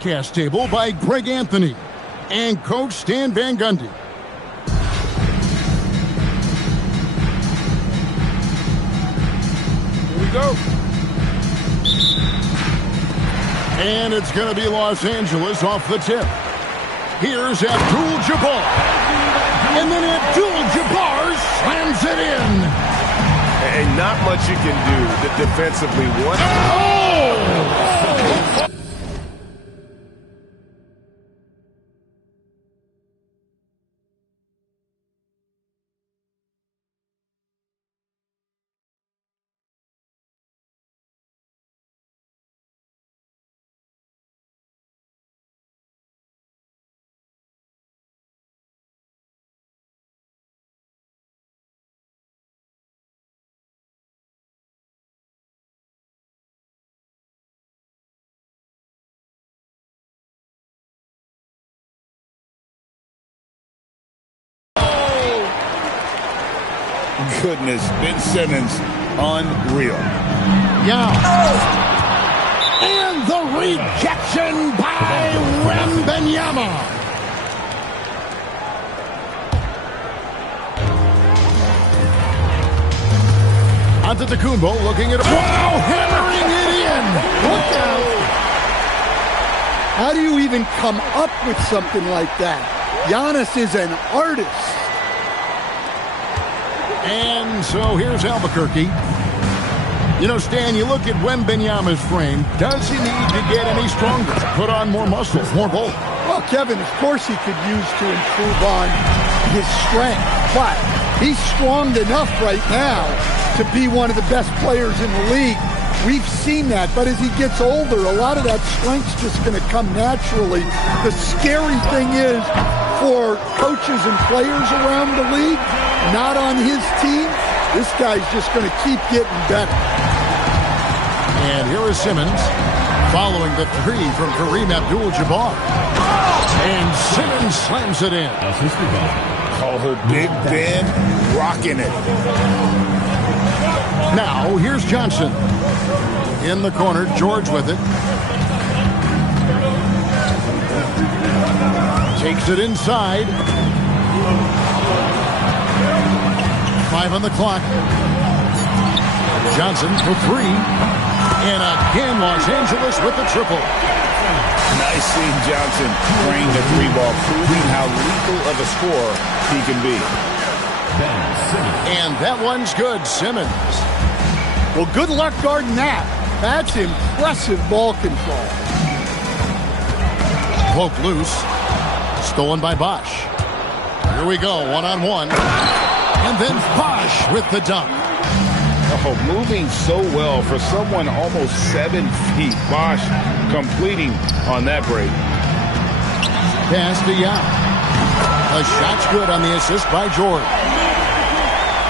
Cast table by Greg Anthony and Coach Stan Van Gundy. Here we go. And it's going to be Los Angeles off the tip. Here's Abdul-Jabbar. And then Abdul-Jabbar slams it in. And not much you can do defensively. What? Oh! Goodness, Ben Simmons, unreal. Yeah. And the rejection by Wembanyama. Antetokounmpo looking at it. Wow, hammering it in. Look out. How do you even come up with something like that? Giannis is an artist. And so here's Albuquerque. You know, Stan, you look at Wembanyama's frame. Does he need to get any stronger? Put on more muscle, more bulk? Well, Kevin, of course he could use to improve on his strength. But he's strong enough right now to be one of the best players in the league. We've seen that. But as he gets older, a lot of that strength's just going to come naturally. The scary thing is for coaches and players around the league, not on his team, this guy's just going to keep getting better. And here is Simmons following the three from Kareem Abdul-Jabbar. And Simmons slams it in. Call her Big Ben, rocking it. Now, here's Johnson. In the corner, George with it. Takes it inside. 5 on the clock. Johnson for 3. And again, Los Angeles with the triple. Nice seeing Johnson bring the 3-ball, proving how lethal of a scorer he can be. And that one's good, Simmons. Well, good luck guarding that. That's impressive ball control. Poke loose. Stolen by Bosh. Here we go, one-on-one. And then Bosh with the dunk. Oh, moving so well for someone almost 7 feet. Bosh completing on that break. Pass to Yao. A shot's good on the assist by George.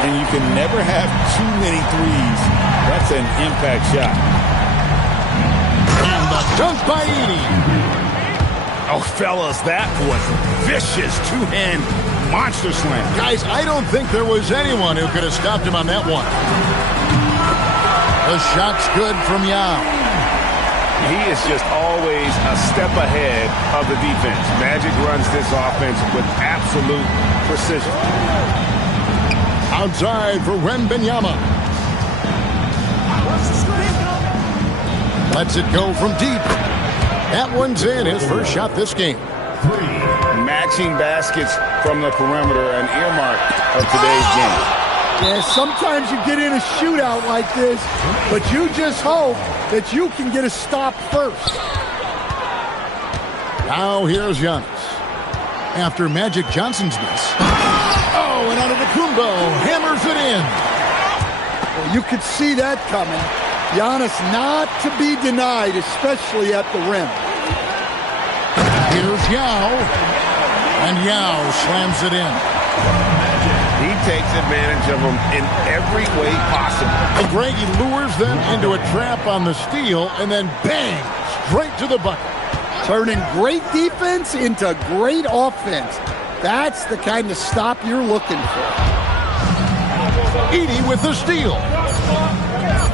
And you can never have too many threes. That's an impact shot. And the dunk by Edey. Oh, fellas, that was vicious two-hand monster slam. Guys, I don't think there was anyone who could have stopped him on that one. The shot's good from Yao. He is just always a step ahead of the defense. Magic runs this offense with absolute precision. Outside for Wembanyama. Lets it go from deep. That one's in, his first shot this game. Matching baskets from the perimeter, an earmark of today's game. Yeah, sometimes you get in a shootout like this, but you just hope that you can get a stop first. Now here's Giannis. After Magic Johnson's miss. Oh, and Antetokounmpo hammers it in. Well, you could see that coming. Giannis not to be denied, especially at the rim. Here's Yao. And Yao slams it in. He takes advantage of them in every way possible. And Greg, he lures them into a trap on the steal, and then bang, straight to the bucket. Turning great defense into great offense. That's the kind of stop you're looking for. Edey with the steal.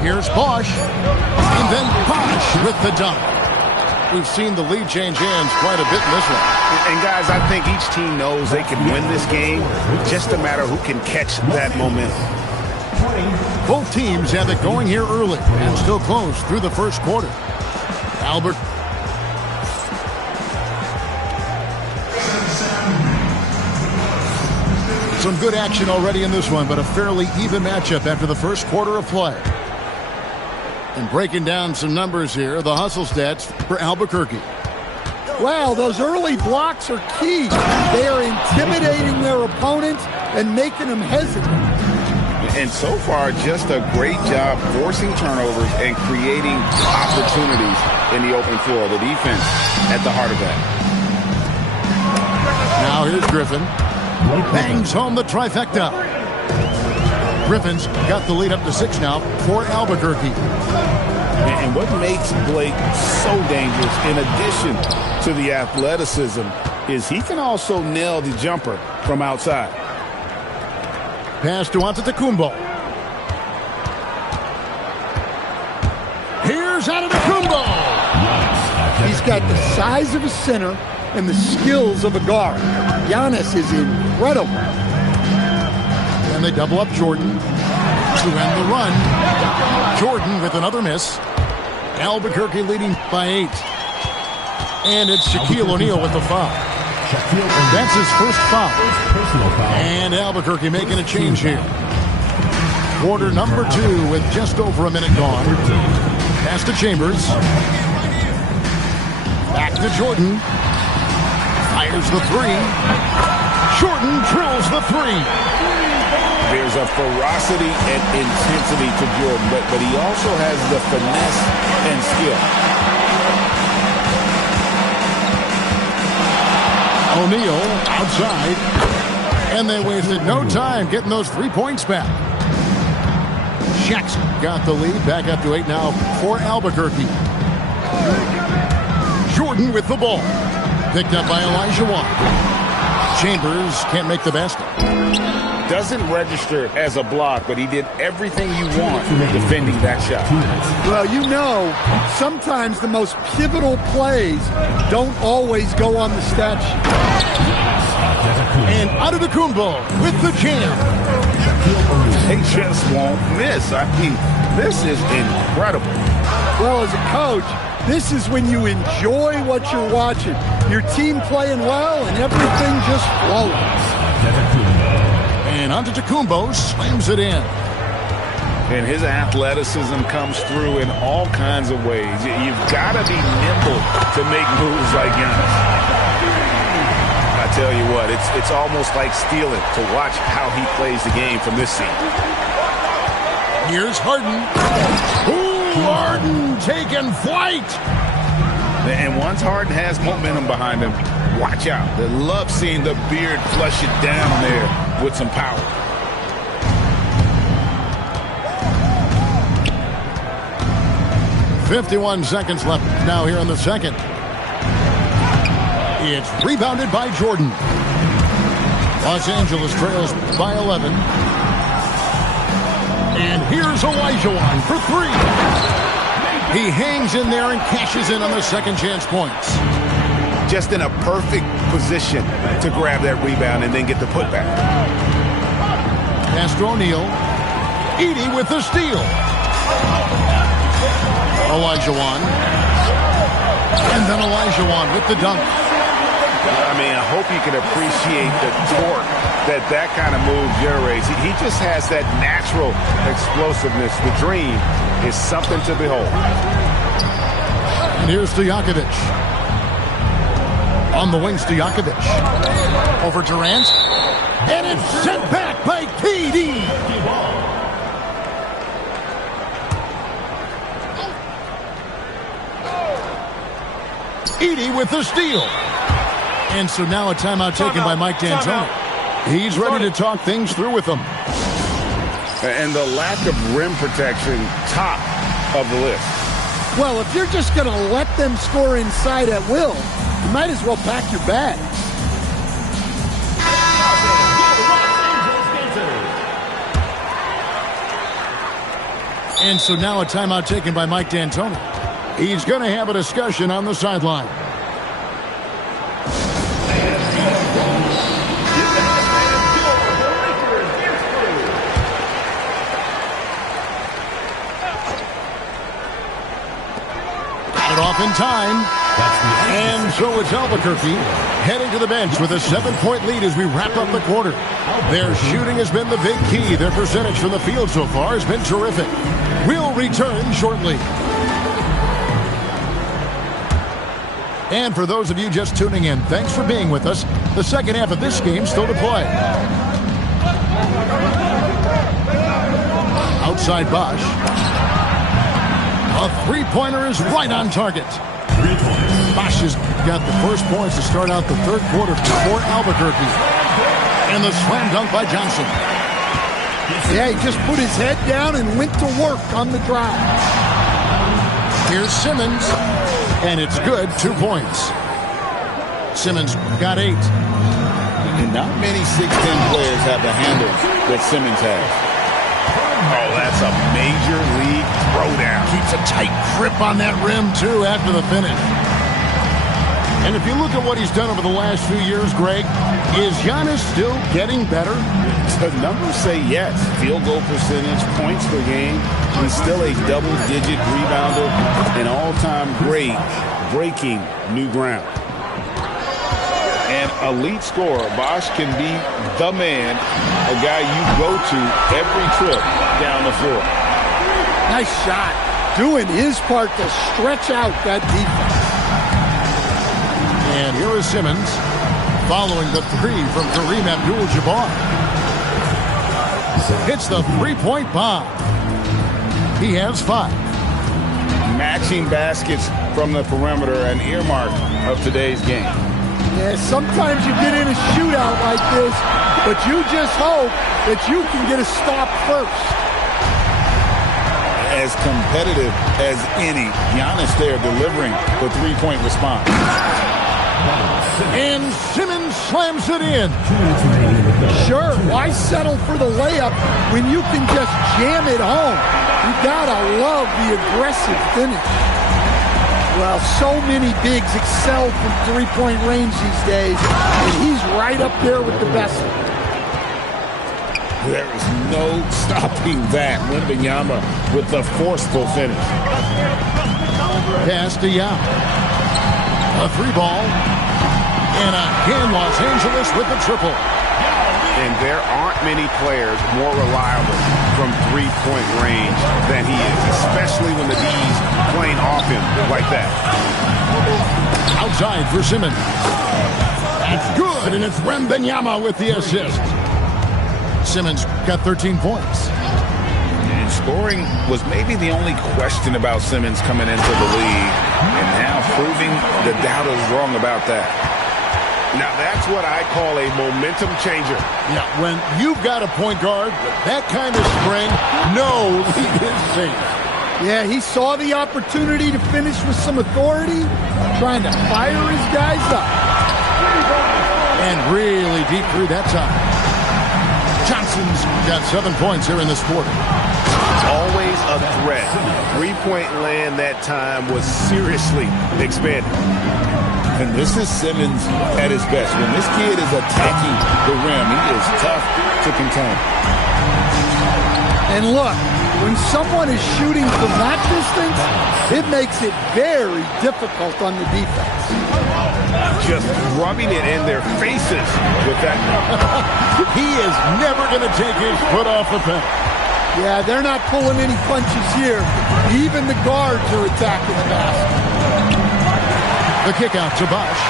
Here's Bosh. And then Bosh with the dunk. We've seen the lead change hands quite a bit in this one. And guys, I think each team knows they can win this game. Just a matter who can catch that momentum. Both teams have it going here early and still close through the first quarter. Albert. Some good action already in this one, but a fairly even matchup after the first quarter of play. And breaking down some numbers here, the hustle stats for Albuquerque. Wow, those early blocks are key. They are intimidating their opponents and making them hesitant. And so far, just a great job forcing turnovers and creating opportunities in the open floor. The defense at the heart of that. Now here's Griffin. Bangs home the trifecta. Griffin's got the lead up to 6 now for Albuquerque. And what makes Blake so dangerous, in addition to the athleticism, is he can also nail the jumper from outside. Pass to Antetokounmpo. Here's Antetokounmpo. He's got the size of a center and the skills of a guard. Giannis is incredible. And they double up Jordan to end the run. Jordan with another miss. Albuquerque leading by 8. And it's Shaquille O'Neal with the foul. That's his first foul. And Albuquerque making a change here. Quarter number 2 with just over a minute gone. Pass to Chambers. Back to Jordan. Fires the 3. Jordan drills the 3. There's a ferocity and intensity to Jordan, but he also has the finesse and skill. O'Neal outside. And they wasted no time getting those 3 points back. Jackson got the lead. Back up to 8 now for Albuquerque. Jordan with the ball. Picked up by Olajuwon. Chambers can't make the basket. Doesn't register as a block, but he did everything you want defending that shot. Well, you know, sometimes the most pivotal plays don't always go on the stat sheet. And Antetokounmpo with the jam. They just won't miss. I mean, this is incredible. Well, as a coach, this is when you enjoy what you're watching. Your team playing well and everything just flowing. And Antetokounmpo slams it in. And his athleticism comes through in all kinds of ways. You've got to be nimble to make moves like Giannis. I tell you what, it's almost like stealing to watch how he plays the game from this seat. Here's Harden. Ooh, Harden taking flight. And once Harden has momentum behind him, watch out. They love seeing the beard flush it down there with some power. .51 seconds left now here in the second. It's rebounded by Jordan. Los Angeles trails by 11. And here's Olajuwon for 3. He hangs in there and cashes in on the second chance points. Just in a perfect position to grab that rebound and then get the putback. Pass to O'Neal. Edey with the steal. Olajuwon. And then Olajuwon with the dunk. I mean, I hope you can appreciate the torque that kind of move generates. He just has that natural explosiveness. The dream is something to behold. And here's Stojakovic. On the wing, Stojakovic. Over Durant. And it's sent back by KD. Edey with the steal. And so now a timeout taken by Mike D'Antoni. He's ready to talk things through with them. And the lack of rim protection, top of the list. Well, if you're just going to let them score inside at will, you might as well pack your bags. And so now a timeout taken by Mike D'Antoni. He's going to have a discussion on the sideline. Got it off in time. And so it's Albuquerque heading to the bench with a 7-point lead as we wrap up the quarter. Their shooting has been the big key. Their percentage from the field so far has been terrific. We'll return shortly. And for those of you just tuning in, thanks for being with us. The second half of this game still to play. Outside Bosch. A three-pointer is right on target. Bosch has got the first points to start out the third quarter for Albuquerque. And the slam dunk by Johnson. Yeah, he just put his head down and went to work on the drive. Here's Simmons. And it's good, 2 points. Simmons got 8. And not many 6'10 players have the handle that Simmons has. Oh, that's a major league throwdown. Keeps a tight grip on that rim, too, after the finish. And if you look at what he's done over the last few years, Greg, is Giannis still getting better? The numbers say yes. Field goal percentage, points per game. He's still a double-digit rebounder, an all-time great, breaking new ground. An elite scorer. Bosch can be the man, a guy you go to every trip down the floor. Nice shot. Doing his part to stretch out that defense. And here is Simmons following the three from Kareem Abdul-Jabbar. Hits the three-point bomb. He has 5. Matching baskets from the perimeter, an earmark of today's game. Yeah, sometimes you get in a shootout like this, but you just hope that you can get a stop first. As competitive as any, Giannis there delivering the three-point response. And Simmons slams it in. Sure, why settle for the layup when you can just jam it home? You gotta love the aggressive finish. Well, so many bigs excel from three-point range these days, and he's right up there with the best. There is no stopping that. Wembanyama with the forceful finish. Pass to Yao. A 3-ball. And again, Los Angeles with the triple. And there aren't many players more reliable from three-point range than he is, especially when the D's playing off him like that. Outside for Simmons. That's good, and it's Wembanyama with the assist. Simmons got 13 points. And scoring was maybe the only question about Simmons coming into the league, and now proving the doubters wrong about that. Now, that's what I call a momentum changer. Yeah, when you've got a point guard with that kind of spring, no lead is safe. Yeah, he saw the opportunity to finish with some authority, trying to fire his guys up. And really deep through that time. Johnson's got 7 points here in this quarter. Always a threat. Three-point land that time was seriously expanded. And this is Simmons at his best. When this kid is attacking the rim, he is tough to contain. And look, when someone is shooting from that distance, it makes it very difficult on the defense. Just rubbing it in their faces with that. He is never going to take his foot off the pedal. Yeah, they're not pulling any punches here. Even the guards are attacking the basket. The kick out to Bosch.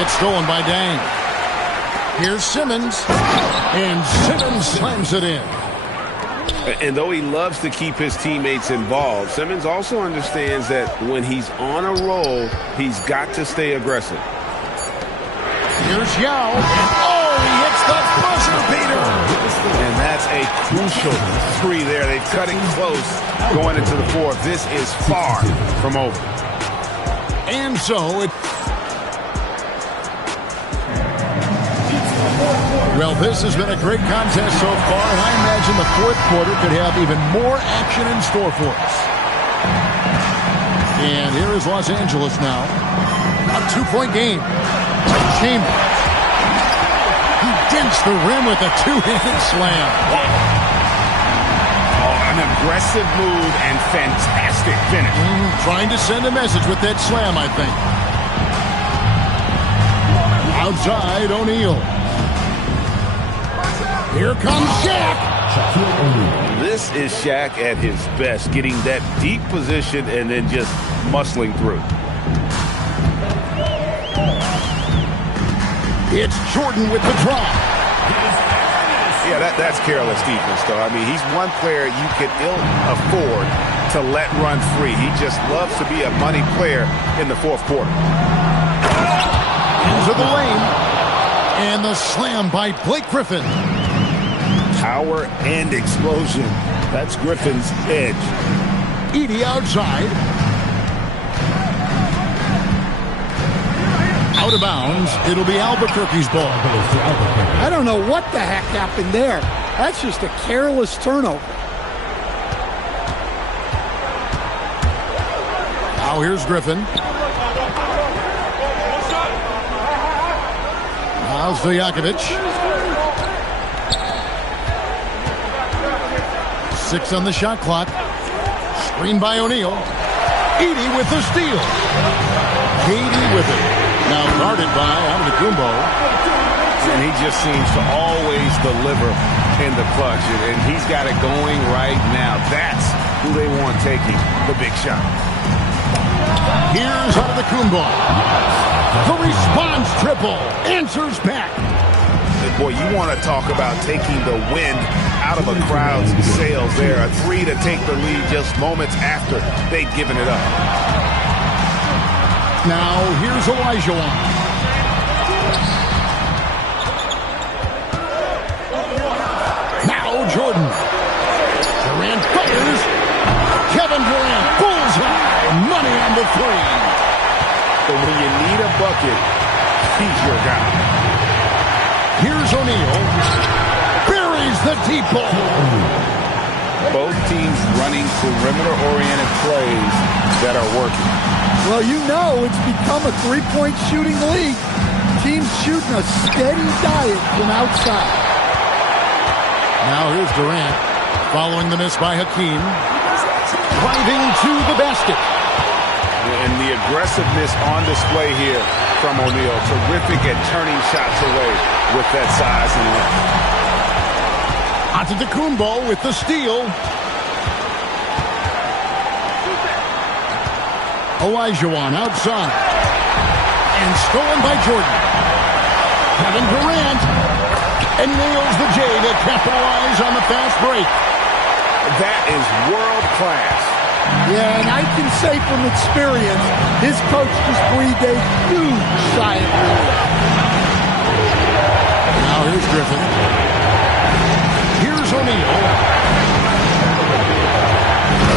It's stolen by Dang. Here's Simmons. And Simmons slams it in. And though he loves to keep his teammates involved, Simmons also understands that when he's on a roll, he's got to stay aggressive. Here's Yao. Oh, he hits the buzzer beater. And that's a crucial three there. They cut it close going into the fourth. This is far from over. And so it... Well, this has been a great contest so far, and I imagine the fourth quarter could have even more action in store for us. And here is Los Angeles now. A 2-point game. Chambers. He dents the rim with a two-handed slam. Oh, an aggressive move and fantastic finish. Trying to send a message with that slam, I think. Outside, O'Neal. Here comes Shaq. This is Shaq at his best, getting that deep position and then just muscling through. It's Jordan with the drop. Yeah, that's careless defense, though. I mean, he's one player you could ill afford to let run free. He just loves to be a money player in the fourth quarter. Into the lane. And the slam by Blake Griffin. Power and explosion. That's Griffin's edge. Edey outside. Out of bounds. It'll be Albuquerque's ball. I don't know what the heck happened there. That's just a careless turnover. Now here's Griffin. Now Stojakovic. 6 on the shot clock. Screen by O'Neal. Edey with the steal. Katie with it. Now guarded by Antetokounmpo. And he just seems to always deliver in the clutch. And he's got it going right now. That's who they want taking the big shot. Here's Antetokounmpo. The response triple. Answers back. And boy, you want to talk about taking the wind out of a crowd's sails there. A 3 to take the lead just moments after they'd given it up. Now here's Olajuwon. Now Jordan. Durant fires. Kevin Durant bullseye. Money on the 3. But when you need a bucket, he's your guy. Here's O'Neal. Buries the deep ball. Both teams running perimeter-oriented plays that are working. Well, you know it's become a three-point shooting league. Teams shooting a steady diet from outside. Now here's Durant. Following the miss by Hakeem. Driving to the basket. And the aggressiveness on display here from O'Neal. Terrific at turning shots away with that size and length. Antetokounmpo with the steal. Olajuwon outside. And stolen by Jordan. Kevin Durant. And nails the J to capitalize on the fast break. That is world class. Yeah, and I can say from experience, his coach just breathed a huge sigh of relief. Now here's Griffin. Here's O'Neal.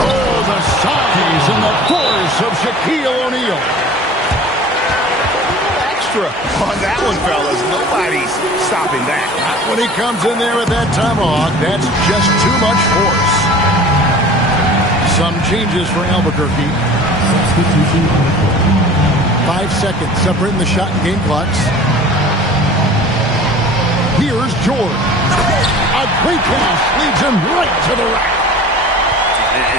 Oh, the size and the force of Shaquille O'Neal. Extra on that one, fellas. Nobody's stopping that. Not when he comes in there with that tomahawk. That's just too much force. Some changes for Albuquerque. 5 seconds separating the shot and game clocks. Here's George. A great pass leads him right to the rack.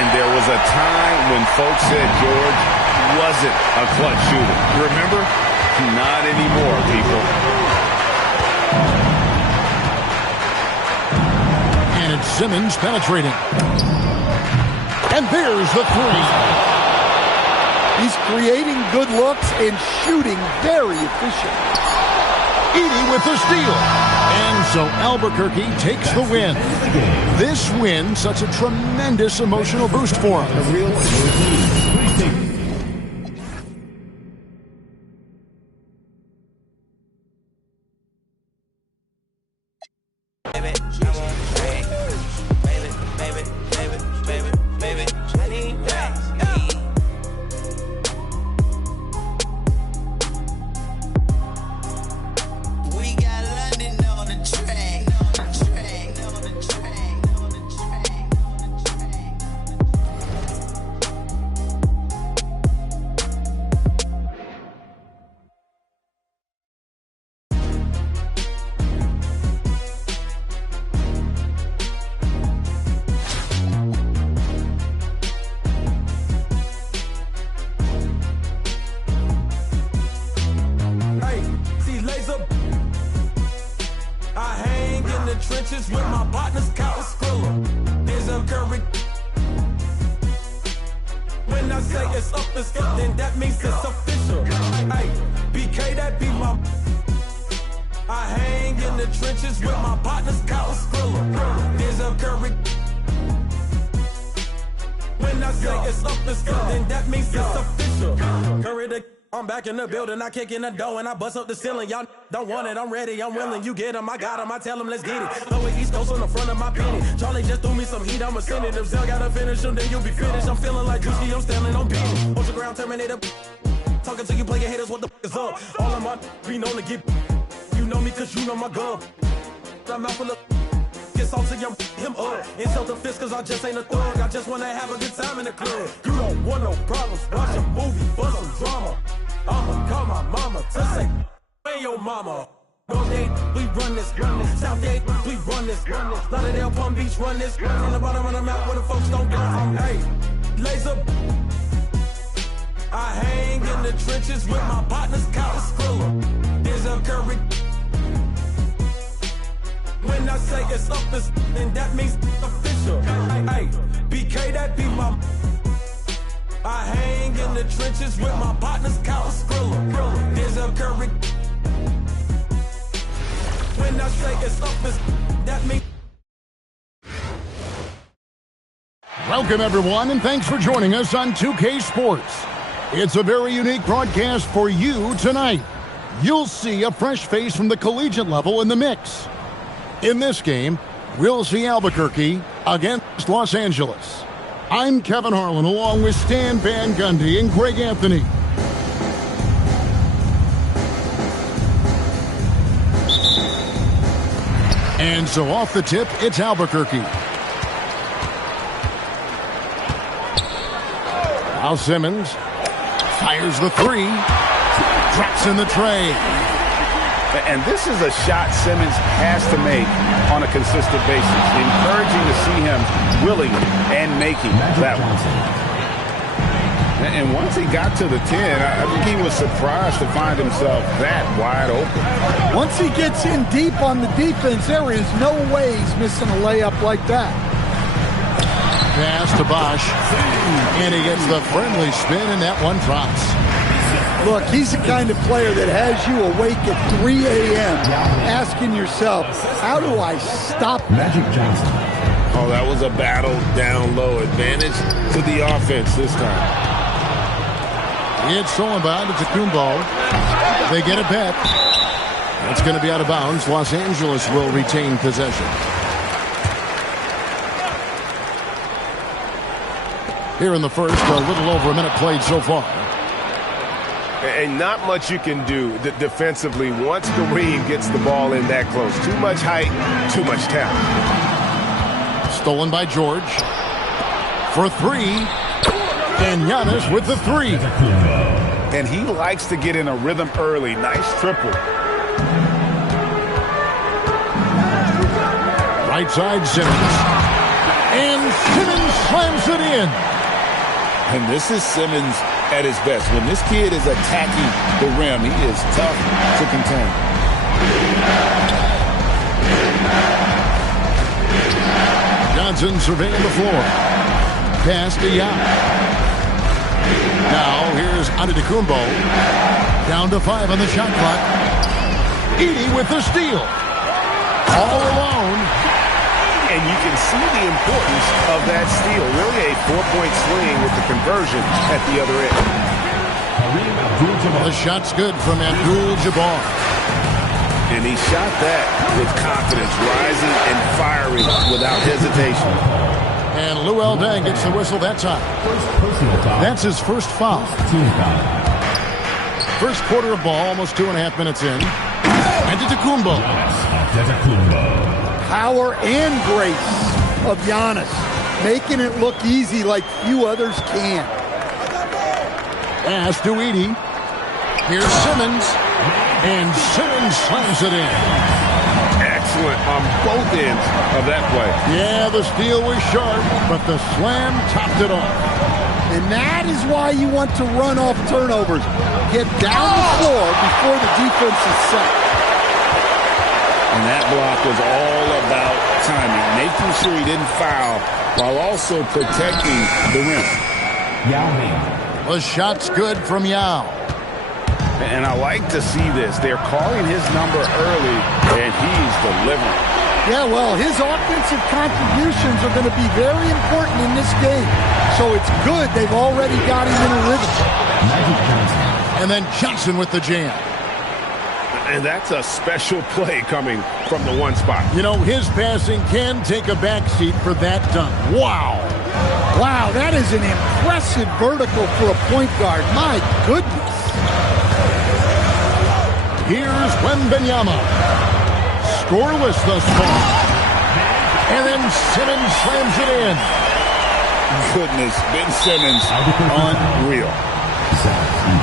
And there was a time when folks said George wasn't a clutch shooter. Remember? Not anymore, people. And it's Simmons penetrating. And there's the 3. He's creating good looks and shooting very efficient. Edey with the steal. And so Albuquerque takes the win. This win, such a tremendous emotional boost for him. trenches with my partners, Kyle Skrilla. There's a Curry. When I say it's up, then that means it's official. Hey, BK, that be my. I hang in the trenches with my partners, Kyle Skrilla. There's a Curry. When I say it's up, then that means it's official. Curry the. I'm back in the building, I kick in the door and I bust up the ceiling. Y'all don't want it, I'm ready, I'm willing. You get him, I got him, I tell him, let's get it. Throw it East Coast on the front of my penny. Charlie just threw me some heat, I'ma send it. If Zell gotta finish him, then you'll be finished. I'm feeling like Juicy, I'm standing on penny. Ocean ground Terminator. Talking to you player haters, what the f is up? All of my be known to get. You know me cause you know my girl. I'm out full of. Get salty, him up. In self-defense cause I just ain't a thug. I just wanna have a good time in the club. You don't want no problems, watch a movie for some drama. I'ma call my mama to say, hey your mama. North Gate, we run this. South Gate, we run this. Lauderdale, Palm Beach, run this. On the bottom of the map where the folks don't go from. Hey, laser. I hang in the trenches with my partners, Kyle Skrilla. There's a Curry. When I say it's up, then that means official. Hey, BK, that be my. I hang in the trenches with my partners, Kyle Skrilla. There's a Curry. When I say it's up, that means. Welcome, everyone, and thanks for joining us on 2K Sports. It's a very unique broadcast for you tonight. You'll see a fresh face from the collegiate level in the mix. In this game, we'll see Albuquerque against Los Angeles. I'm Kevin Harlan, along with Stan Van Gundy and Greg Anthony. And so off the tip, it's Albuquerque. Now Simmons fires the three, drops in the tray. And this is a shot Simmons has to make on a consistent basis. Encouraging to see him willing and making that one. And once he got to the 10, I think he was surprised to find himself that wide open. Once he gets in deep on the defense, there is no way he's missing a layup like that. Pass to Bosch, and he gets the friendly spin, and that one drops. Look, he's the kind of player that has you awake at 3 a.m. asking yourself, how do I stop Magic Johnson? Oh, that was a battle down low. Advantage to the offense this time. It's stolen by Antetokounmpo. They get it back. That's going to be out of bounds. Los Angeles will retain possession. Here in the first, a little over a minute played so far. And not much you can do defensively once Kareem gets the ball in that close. Too much height, too much talent. Stolen by George. For three. And Giannis with the three. And he likes to get in a rhythm early. Nice triple. Right side, Simmons. And Simmons slams it in. And this is Simmons at his best. When this kid is attacking the rim, he is tough to contain. Johnson surveying the floor. Pass to Young. Now here's Antetokounmpo. Down to 5 on the shot clock. Edey with the steal. All alone. And you can see the importance of that steal. Really a 4-point swing with the conversion at the other end. The shot's good from Abdul-Jabbar. And he shot that with confidence, rising and firing without hesitation. And Luol Deng gets the whistle that time. That's his first foul. First quarter of ball, almost 2.5 minutes in. Antetokounmpo. Power and grace of Giannis, making it look easy like few others can. Pass to Edey. Here's Simmons. And Simmons slams it in. Excellent on both ends of that play. Yeah, the steal was sharp, but the slam topped it off. And that is why you want to run off turnovers. Get down the floor before the defense is set. And that block was all about timing, making sure he didn't foul while also protecting the rim. Yao Ming. The shot's good from Yao. And I like to see this. They're calling his number early, and he's delivering. Yeah, well, his offensive contributions are going to be very important in this game. So it's good they've already got him in a rhythm. And then Johnson with the jam. And that's a special play coming from the one spot. You know, his passing can take a backseat for that dunk. Wow. Wow, that is an impressive vertical for a point guard. My goodness. Here's Wembanyama. Scoreless thus far. And then Simmons slams it in. Goodness, Ben Simmons, unreal.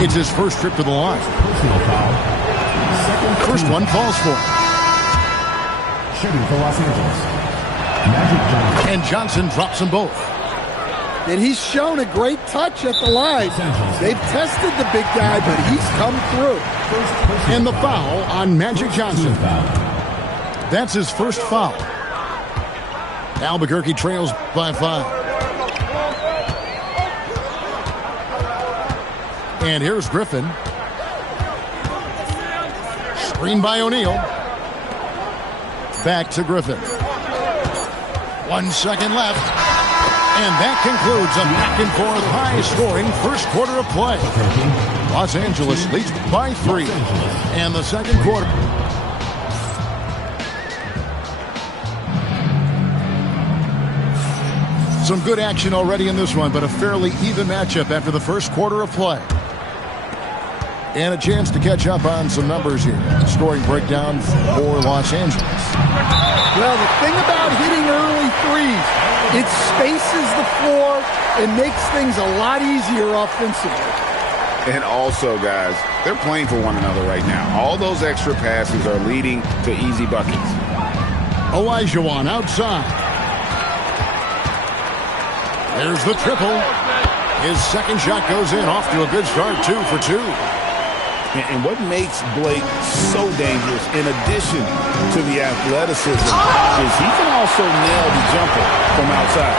It's his first trip to the line. First one falls for him. Shooting for Los Angeles. Magic Johnson. And Johnson drops them both. And he's shown a great touch at the line. They've tested the big guy, but he's come through. And the foul on Magic Johnson. That's his first foul. Albuquerque trails by 5. And here's Griffin. Screen by O'Neal. Back to Griffin. 1 second left. And that concludes a back-and-forth high-scoring first quarter of play. Los Angeles leads by 3. And the second quarter. Some good action already in this one, but a fairly even matchup after the first quarter of play. And a chance to catch up on some numbers here. Scoring breakdown for Los Angeles. Well, the thing about hitting early threes, it spaces the floor and makes things a lot easier offensively. And also, guys, they're playing for one another right now. All those extra passes are leading to easy buckets. Olajuwon outside. There's the triple. His second shot goes in, off to a good start, 2 for 2. And what makes Blake so dangerous, in addition to the athleticism, is he can also nail the jumper from outside.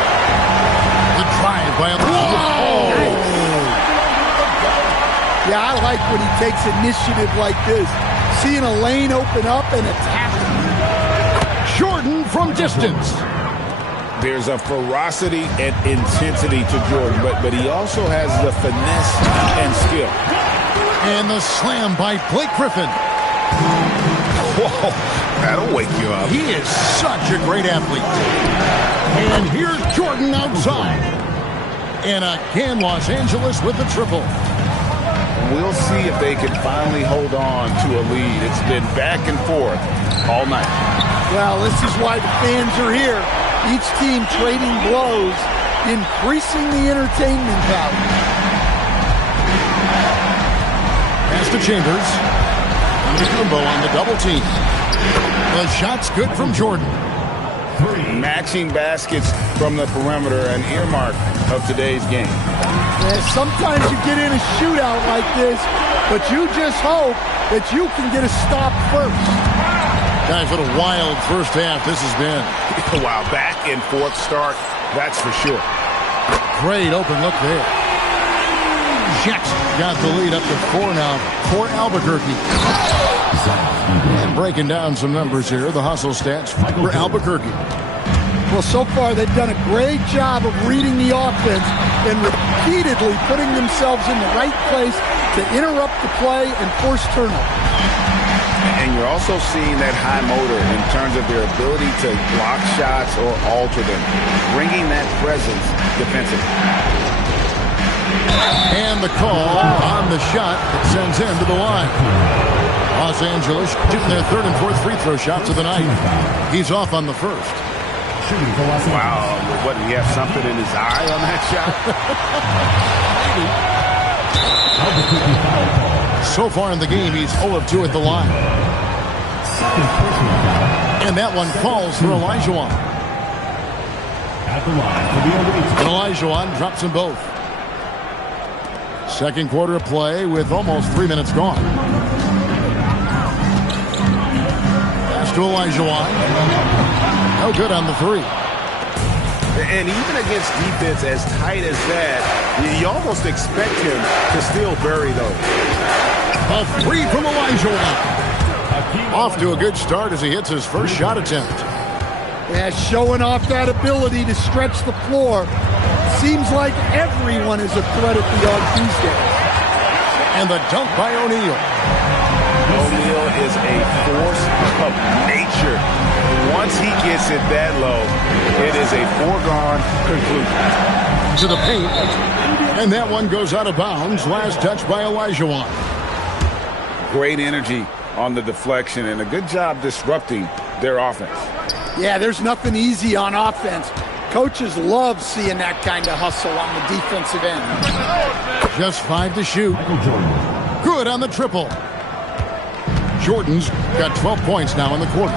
The drive by Yeah, I like when he takes initiative like this. Seeing a lane open up and attacking. Jordan from distance. There's a ferocity and intensity to Jordan, but he also has the finesse and skill. And the slam by Blake Griffin. Whoa, that'll wake you up. He is such a great athlete. And here's Jordan outside. And again, Los Angeles with the triple. We'll see if they can finally hold on to a lead. It's been back and forth all night. Well, this is why the fans are here. Each team trading blows, increasing the entertainment value. Pass to Chambers. Kumbo on the double team. The shot's good from Jordan. Matching baskets from the perimeter, an earmark of today's game. And sometimes you get in a shootout like this, but you just hope that you can get a stop first. Guys, what a wild first half this has been. Wow, back and forth start, that's for sure. Great open look there. Jackson got the lead up to 4 now for Albuquerque. And breaking down some numbers here, the hustle stats for Albuquerque. Well, so far they've done a great job of reading the offense and repeatedly putting themselves in the right place to interrupt the play and force turnovers. And you're also seeing that high motor in terms of their ability to block shots or alter them, bringing that presence defensively. And the call on the shot that sends him to the line. Los Angeles shooting their 3rd and 4th free throw shots of the night. He's off on the first. Wow, what, did he have something in his eye on that shot? So far in the game, he's 0 of 2 at the line. And that one falls for Olajuwon. And Olajuwon drops them both. Second quarter of play with almost 3 minutes gone. Pass to Olajuwon. No good on the three. And even against defense as tight as that, you almost expect him to still bury those. A three from Olajuwon. Off to a good start as he hits his first shot attempt. Yeah, showing off that ability to stretch the floor. Seems like everyone is a threat at the arc these days. And the dunk by O'Neal. O'Neal is a force of nature. Once he gets it that low, it is a foregone conclusion. To the paint. And that one goes out of bounds. Last touch by Olajuwon. Great energy on the deflection and a good job disrupting their offense. Yeah, there's nothing easy on offense. Coaches love seeing that kind of hustle on the defensive end. Just 5 to shoot. Good on the triple. Jordan's got 12 points now in the quarter.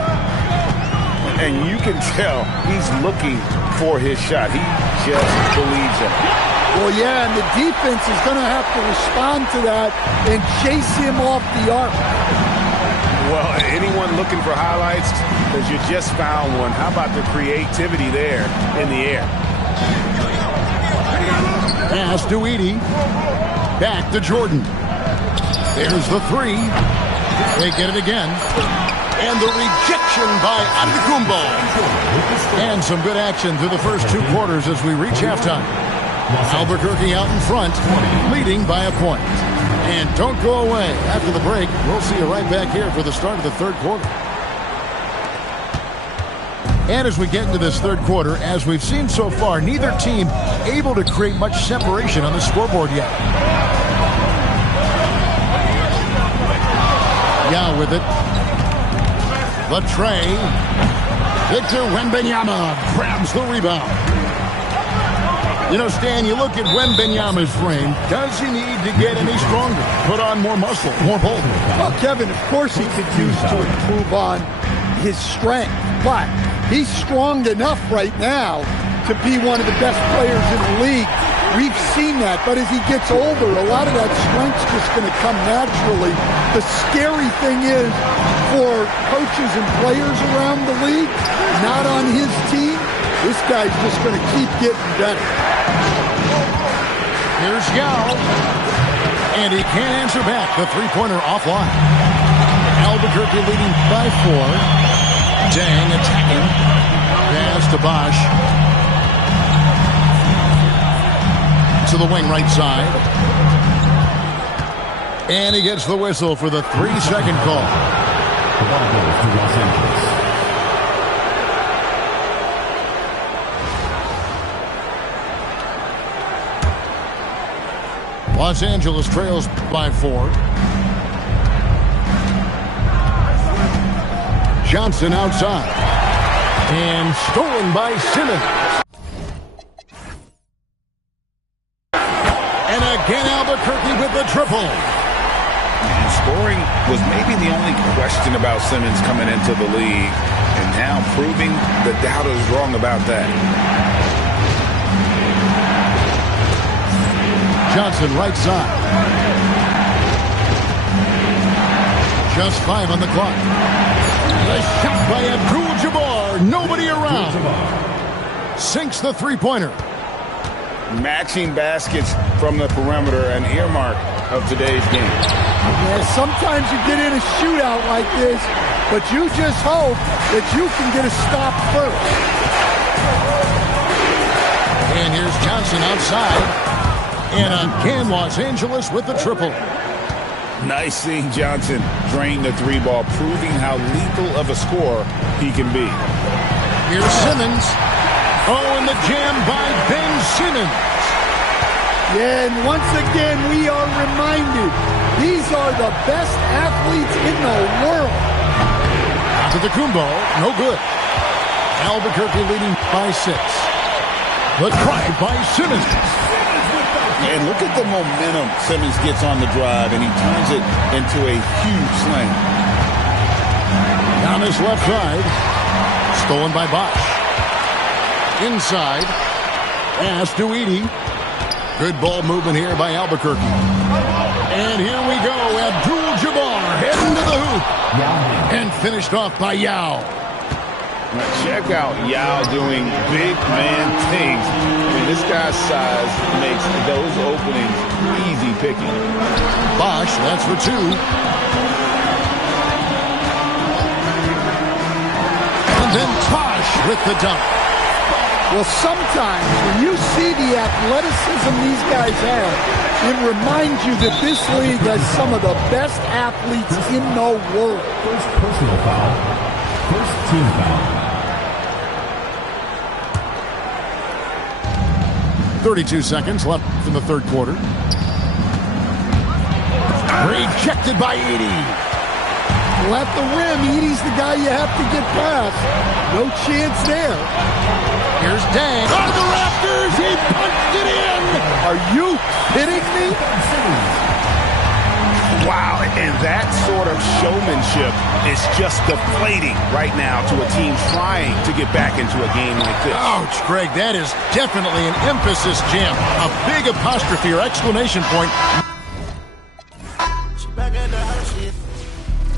And you can tell he's looking for his shot. He just believes it. Well, yeah, and the defense is going to have to respond to that and chase him off the arc. Well, anyone looking for highlights, because you just found one. How about the creativity there in the air? Pass to Edey. Back to Jordan. There's the three. They get it again. And the rejection by Antetokounmpo. And some good action through the first 2 quarters as we reach halftime. Albuquerque out in front, leading by a point. And don't go away. After the break, we'll see you right back here for the start of the third quarter. And as we get into this third quarter, as we've seen so far, neither team able to create much separation on the scoreboard yet. Yeah, with it. The tray. Victor Wembanyama grabs the rebound. You know, Stan, you look at Wembanyama's frame. Does he need to get any stronger? Put on more muscle, more bulk? Well, Kevin, of course he could use to improve on his strength. But he's strong enough right now to be one of the best players in the league. We've seen that. But as he gets older, a lot of that strength's just going to come naturally. The scary thing is for coaches and players around the league, not on his team, this guy's just going to keep getting better. Here's Yao. And he can't answer back. The three-pointer offline. Albuquerque leading by 4. Dang attacking. Pass to Bosch. To the wing right side. And he gets the whistle for the 3-second call. The ball goes to Los Angeles. Los Angeles trails by 4. Johnson outside. And stolen by Simmons. And again Albuquerque with the triple. And scoring was maybe the only question about Simmons coming into the league. And now proving the doubters wrong about that. Johnson right side. Just 5 on the clock. The shot by Abdul-Jabbar. Nobody around. Sinks the three-pointer. Matching baskets from the perimeter, an earmark of today's game. Yeah, sometimes you get in a shootout like this, but you just hope that you can get a stop first. And here's Johnson outside. And again, Los Angeles with the triple. Nice seeing Johnson drain the 3-ball, proving how lethal of a scorer he can be. Here's Simmons. Oh, and the jam by Ben Simmons. Yeah, and once again, we are reminded these are the best athletes in the world. Antetokounmpo, no good. Albuquerque leading by 6. The drive by Simmons. And look at the momentum Simmons gets on the drive, and he turns it into a huge slam. Down his left side. Stolen by Bosch. Inside. Pass to Edey. Good ball movement here by Albuquerque. And here we go. Abdul-Jabbar heading to the hoop. And finished off by Yao. Now check out Yao doing big man things. I mean, this guy's size makes those openings easy picking. Bosch, that's for 2. And then Bosch with the dunk. Well, sometimes when you see the athleticism these guys have, it reminds you that this league has some of the best athletes in the world. First personal foul. First team foul. 32 seconds left in the third quarter. Rejected by Edey. Well, at the rim, Edey's the guy you have to get past. No chance there. Here's Dang. Out of the rafters, he punched it in. Are you kidding me? Wow, and that sort of showmanship is just deflating right now to a team trying to get back into a game like this. Ouch, Greg, that is definitely an emphasis jam. A big apostrophe or exclamation point.